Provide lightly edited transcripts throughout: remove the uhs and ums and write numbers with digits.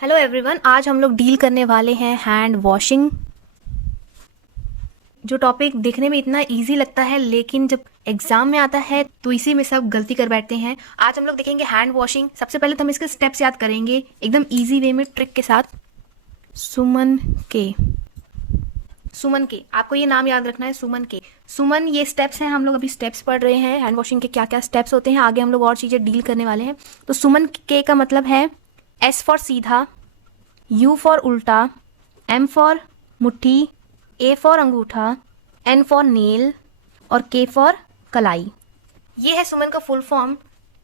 Hello everyone, आज हम लोग डील करने वाले हैं हैंड वॉशिंग। जो टॉपिक देखने में इतना इजी लगता है लेकिन जब एग्जाम में आता है तो इसी में सब गलती कर बैठते हैं। आज हम लोग देखेंगे हैंड वॉशिंग। सबसे पहले तो हम इसके स्टेप्स याद करेंगे एकदम इजी वे में, ट्रिक के साथ। सुमन के, सुमन के, आपको ये नाम याद रखना है, सुमन के। सुमन, ये स्टेप्स हैं, हम लोग अभी स्टेप्स पढ़ रहे हैं हैंड वॉशिंग के, क्या क्या स्टेप्स होते हैं। आगे हम लोग और चीज़ें डील करने वाले हैं। तो सुमन के का मतलब है एस फॉर सीधा, यू फॉर उल्टा, एम फॉर मुट्ठी, ए फॉर अंगूठा, एन फॉर नेल और के फॉर कलाई। ये है सुमन का फुल फॉर्म।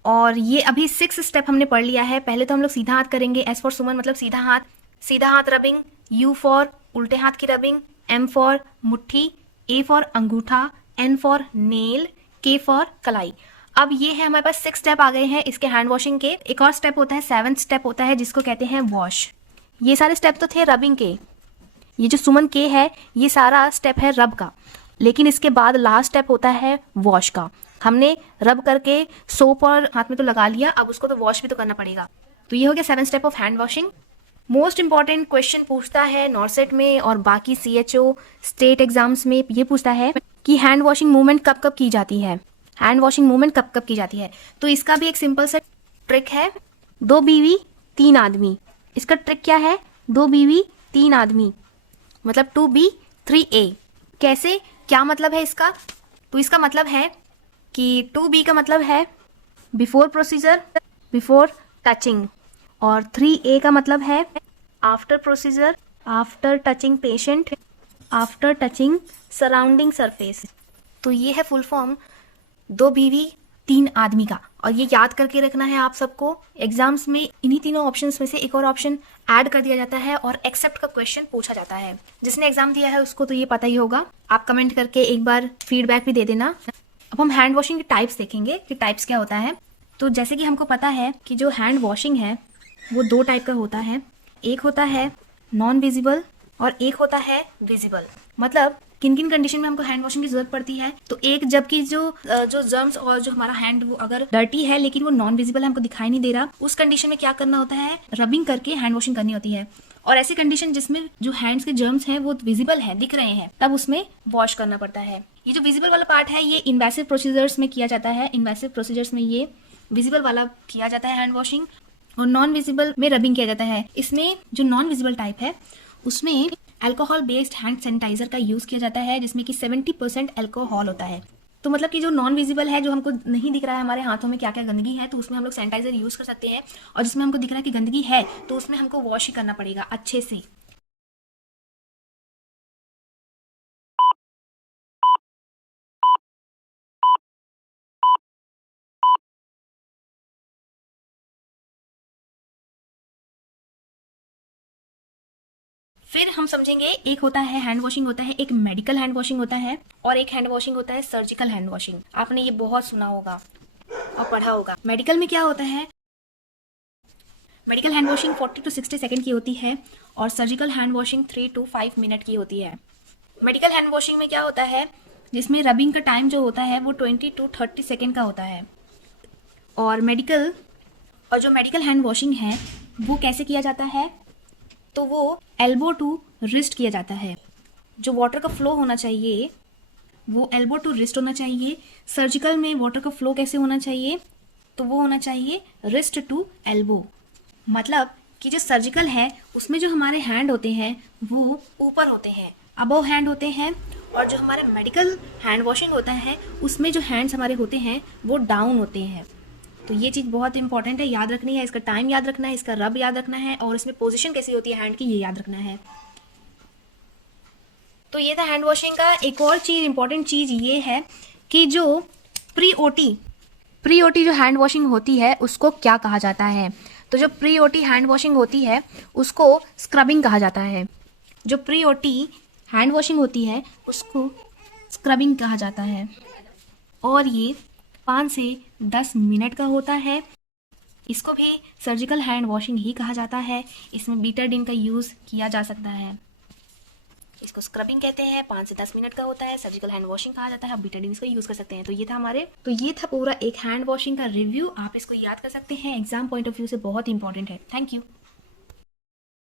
और ये अभी 6 स्टेप हमने पढ़ लिया है। पहले तो हम लोग सीधा हाथ करेंगे। एस फॉर सुमन मतलब सीधा हाथ, सीधा हाथ रबिंग, यू फॉर उल्टे हाथ की रबिंग, एम फॉर मुट्ठी, ए फॉर अंगूठा, एन फॉर नेल, के फॉर कलाई। अब ये है हमारे पास 6 स्टेप आ गए हैं इसके हैंड वॉशिंग के। एक और स्टेप होता है, 7th स्टेप होता है जिसको कहते हैं वॉश। ये सारे स्टेप तो थे रबिंग के। ये जो सुमन के है ये सारा स्टेप है रब का, लेकिन इसके बाद लास्ट स्टेप होता है वॉश का। हमने रब करके सोप और हाथ में तो लगा लिया, अब उसको तो वॉश भी तो करना पड़ेगा। तो ये हो गया 7th step of hand washing. Most important question पूछता है नॉर्सेट में और बाकी CHO स्टेट एग्जाम्स में, ये पूछता है कि हैंड वॉशिंग मूवमेंट कब कब की जाती है। हैंड वॉशिंग मूवमेंट कब कब की जाती है। तो इसका भी एक सिंपल सा ट्रिक है, 2 बीवी 3 आदमी। इसका ट्रिक क्या है, 2 बीवी 3 आदमी मतलब 2B 3A। कैसे, क्या मतलब है इसका। तो इसका मतलब है कि 2B का मतलब है बिफोर प्रोसीजर, बिफोर टचिंग, और 3A का मतलब है after procedure, after touching patient, after touching surrounding surface. तो ये है फुल फॉर्म 2 बीवी 3 आदमी का। और ये याद करके रखना है आप सबको। एग्जाम्स में इन्हीं तीनों ऑप्शंस में से एक और ऑप्शन ऐड कर दिया जाता है और एक्सेप्ट का क्वेश्चन पूछा जाता है। जिसने एग्जाम दिया है उसको तो ये पता ही होगा। आप कमेंट करके एक बार फीडबैक भी दे देना। अब हम हैंड वॉशिंग के टाइप्स देखेंगे कि टाइप्स क्या होता है। तो जैसे कि हमको पता है कि जो हैंड वॉशिंग है वो 2 टाइप का होता है। एक होता है नॉन विजिबल और एक होता है विजिबल। मतलब किन किन कंडीशन में हमको हैंड वॉशिंग की जरूरत पड़ती है। तो एक, जबकि जो जर्म्स और जो हमारा हैंड वो अगर डर्टी है लेकिन वो नॉन विजिबल है, हमको दिखाई नहीं दे रहा, उस कंडीशन में क्या करना होता है, रबिंग करके हैंड वॉशिंग करनी होती है। और ऐसी कंडीशन जिसमें जो हैंड्स के जर्म्स हैं वो विजिबल है, दिख रहे हैं, तब उसमें वॉश करना पड़ता है। ये जो विजिबल वाला पार्ट है ये इन्वेसिव प्रोसीजर्स में किया जाता है। इन्वेसिव प्रोसीजर्स में ये विजिबल वाला किया जाता है हैंड वॉशिंग, और नॉन विजिबल में रबिंग किया जाता है। इसमें जो नॉन विजिबल टाइप है उसमें अल्कोहल बेस्ड हैंड सैनिटाइजर का यूज किया जाता है, जिसमें कि 70% अल्कोहल होता है। तो मतलब कि जो नॉन विजिबल है, जो हमको नहीं दिख रहा है हमारे हाथों में क्या क्या गंदगी है, तो उसमें हम लोग सैनिटाइजर यूज कर सकते हैं। और जिसमें हमको दिख रहा है कि गंदगी है तो उसमें हमको वॉश ही करना पड़ेगा अच्छे से। फिर हम समझेंगे, एक होता है हैंड वॉशिंग होता है, एक मेडिकल हैंड वॉशिंग होता है, और एक हैंड वॉशिंग होता है सर्जिकल हैंड वॉशिंग। आपने ये बहुत सुना होगा और पढ़ा होगा। मेडिकल में क्या होता है, medical hand washing 40 to 60 second की होती है और surgical hand washing 3 to 5 minute की होती है। मेडिकल हैंड वॉशिंग में क्या होता है, जिसमें रबिंग का टाइम जो होता है वो 20 to 30 सेकंड का होता है। और जो मेडिकल हैंड वॉशिंग है वो कैसे किया जाता है, तो वो एल्बो टू रिस्ट किया जाता है। जो वाटर का फ्लो होना चाहिए वो एल्बो टू रिस्ट होना चाहिए। सर्जिकल में वाटर का फ्लो कैसे होना चाहिए, तो वो होना चाहिए रिस्ट टू एल्बो। मतलब कि जो सर्जिकल है उसमें जो हमारे हैंड होते हैं वो ऊपर होते हैं, अबव हैंड होते हैं, और जो हमारे मेडिकल हैंड वॉशिंग होता है उसमें जो हैंड्स हमारे होते हैं वो डाउन होते हैं। तो ये चीज़ बहुत इंपॉर्टेंट है, याद रखनी है। इसका टाइम याद रखना है, इसका रब याद रखना है, और इसमें पोजीशन कैसी होती है हैंड की ये याद रखना है। तो ये था हैंड वॉशिंग का। एक और चीज़, इंपॉर्टेंट चीज़ ये है कि जो प्री ओटी जो हैंड वॉशिंग होती है उसको क्या कहा जाता है। तो जो प्री ओटी हैंड वॉशिंग होती है उसको स्क्रबिंग कहा जाता है। जो प्री ओटी हैंड वॉशिंग होती है उसको स्क्रबिंग कहा जाता है, और ये 5 से 10 मिनट का होता है। इसको भी सर्जिकल हैंड वॉशिंग ही कहा जाता है। इसमें बीटाडीन का यूज़ किया जा सकता है। इसको स्क्रबिंग कहते हैं, 5 से 10 मिनट का होता है। सर्जिकल हैंड वॉशिंग कहा जाता है, आप बीटाडीन इसको यूज़ कर सकते हैं। तो ये था पूरा एक हैंड वॉशिंग का रिव्यू। आप इसको याद कर सकते हैं, एग्जाम पॉइंट ऑफ व्यू से बहुत इंपॉर्टेंट है। Thank you.